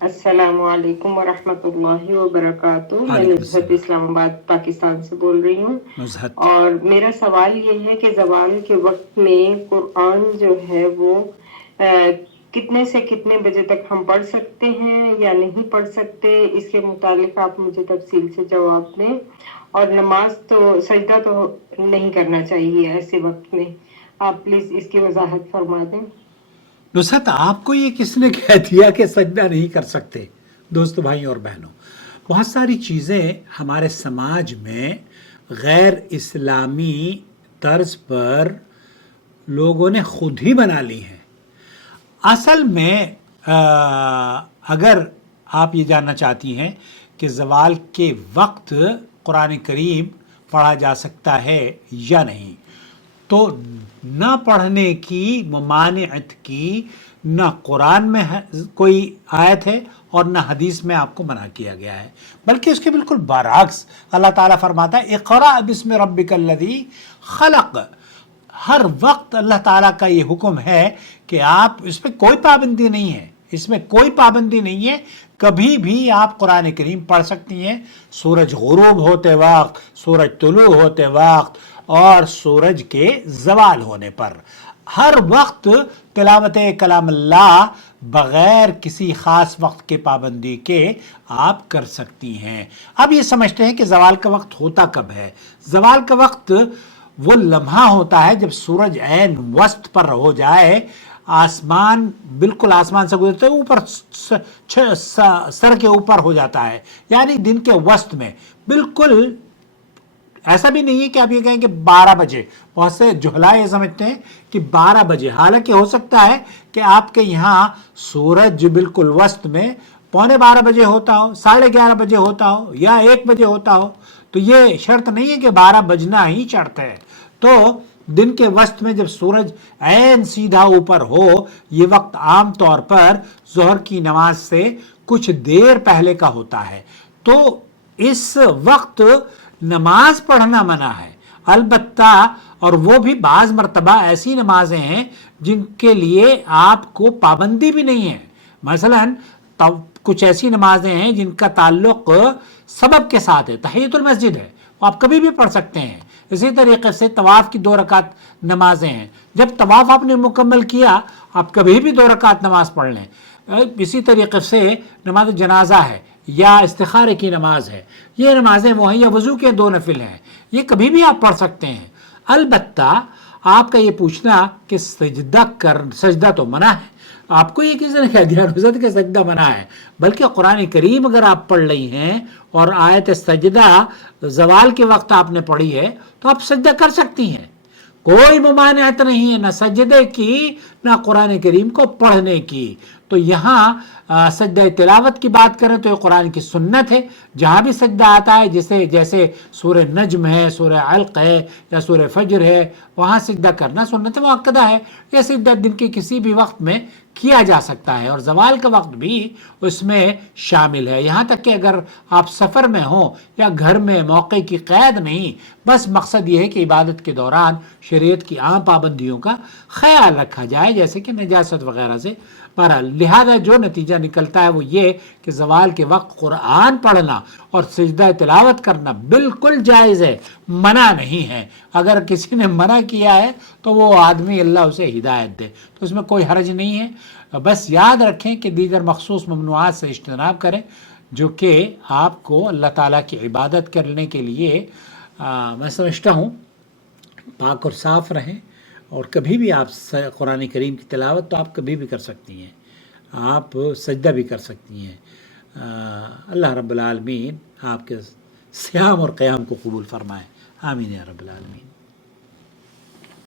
अस्सलाम वालेकुम वरहमतुल्लाहि वबरकातुह। मैं वालेकुम नुज़हत अस्सलाम। इस्लामाबाद पाकिस्तान से बोल रही हूँ। नुज़हत, और मेरा सवाल ये है कि ज़वाल के वक्त में कुरान जो है वो कितने से कितने बजे तक हम पढ़ सकते हैं या नहीं पढ़ सकते, इसके मुतालिक आप मुझे तफसील से जवाब दें। और नमाज तो सजदा तो नहीं करना चाहिए ऐसे वक्त में, आप प्लीज़ इसकी वजाहत फरमा दें। नुसरत, आपको ये किसने कह दिया कि सजदा नहीं कर सकते? दोस्तों, भाइयों और बहनों, बहुत सारी चीज़ें हमारे समाज में गैर इस्लामी तर्ज पर लोगों ने खुद ही बना ली हैं। असल में अगर आप ये जानना चाहती हैं कि ज़वाल के वक्त कुरान करीम पढ़ा जा सकता है या नहीं, तो न पढ़ने की ममानियत की न कुरान में कोई आयत है और न हदीस में आपको मना किया गया है, बल्कि उसके बिल्कुल बरअक्स अल्लाह ताला फरमाता है इक़रा बिस्मि रब्बिकल्लज़ी खलक़। हर वक्त अल्लाह ताला का ये हुक्म है कि आप, इसमें कोई पाबंदी नहीं है, इसमें कोई पाबंदी नहीं है, कभी भी आप कुरान करीम पढ़ सकती हैं, सूरज गुरूब होते वक्त, सूरज तुलू होते वक्त और सूरज के ज़वाल होने पर, हर वक्त तिलावत कलाम अल्लाह बग़ैर किसी ख़ास वक्त के पाबंदी के आप कर सकती हैं। अब ये समझते हैं कि ज़वाल का वक्त होता कब है। ज़वाल का वक्त वो लम्हा होता है जब सूरज ऐन वस्त पर हो जाए, आसमान बिल्कुल आसमान से गुजरते ऊपर सर के ऊपर हो जाता है, यानी दिन के वस्त में। बिल्कुल ऐसा भी नहीं है कि आप ये कहें कि 12 बजे, बहुत से जुहला ये समझते हैं कि 12 बजे, हालांकि हो सकता है कि आपके यहाँ सूरज बिल्कुल वस्त में 11:15 बजे होता हो, 11:30 बजे होता हो या 1 बजे होता हो, तो ये शर्त नहीं है कि 12 बजना ही शर्त है। तो दिन के वक्त में जब सूरज ऐन सीधा ऊपर हो, ये वक्त आम तौर पर ज़ोहर की नमाज से कुछ देर पहले का होता है। तो इस वक्त नमाज पढ़ना मना है अलबत्ता, और वो भी बाज़ मरतबा ऐसी नमाजें हैं जिनके लिए आपको पाबंदी भी नहीं है। मसलन तब कुछ ऐसी नमाजें हैं जिनका ताल्लुक सबब के साथ है, तहियतुल मस्जिद है, आप कभी भी पढ़ सकते हैं। इसी तरीके से तवाफ़ की 2 रकात नमाजें हैं, जब तवाफ़ आपने मुकम्मल किया आप कभी भी 2 रकात नमाज पढ़ लें। इसी तरीके से नमाज जनाजा है या इस्तिखारे की नमाज है, ये नमाजें वो हैं, या वज़ू के 2 नफिल हैं, ये कभी भी आप पढ़ सकते हैं। अलबत्ता आपका ये पूछना कि सजदा तो मना है, आपको ये किसी ने कह दिया नुज़हत के सजदा मना है? बल्कि कुरान करीम अगर आप पढ़ रही हैं और आयत सजदा ज़वाल के वक्त आपने पढ़ी है तो आप सजदा कर सकती हैं, कोई ममानियत नहीं है, न सजदे की न कुरान करीम को पढ़ने की। तो यहाँ सजदा तिलावत की बात करें तो ये कुरान की सुन्नत है, जहाँ भी सजदा आता है, जैसे सूरह नज्म है, सूरह अलक़ है या सूरह फज्र है, वहाँ सजदा करना सुन्नत मुअक्कदा है। यह सजदा दिन के किसी भी वक्त में किया जा सकता है और ज़वाल का वक्त भी उसमें शामिल है। यहाँ तक कि अगर आप सफ़र में हो या घर में, मौके की क़ैद नहीं, बस मकसद ये है कि इबादत के दौरान शरीयत की आम पाबंदियों का ख्याल रखा जाए, जैसे कि नजासत वगैरह से। पर लिहाजा जो नतीजा निकलता है वो ये कि ज़वाल के वक्त कुरान पढ़ना और सजदा तिलावत करना बिल्कुल जायज़ है, मना नहीं है। अगर किसी ने मना किया है तो वो आदमी अल्लाह उसे हिदायत दे, तो उसमें कोई हर्ज नहीं है। बस याद रखें कि दीगर मखसूस ममनुआत से इज्तनाब करें, जो कि आपको अल्लाह ताला की इबादत करने के लिए मैं समझता हूँ पाक और साफ़ रहें। और कभी भी आप कुरान करीम की तिलावत तो आप कभी भी कर सकती हैं, आप सजदा भी कर सकती हैं। अल्लाह रब्बुल आलमीन आपके सियाम और क़याम को कबूल फ़रमाए। आमीन या रब्बुल आलमीन।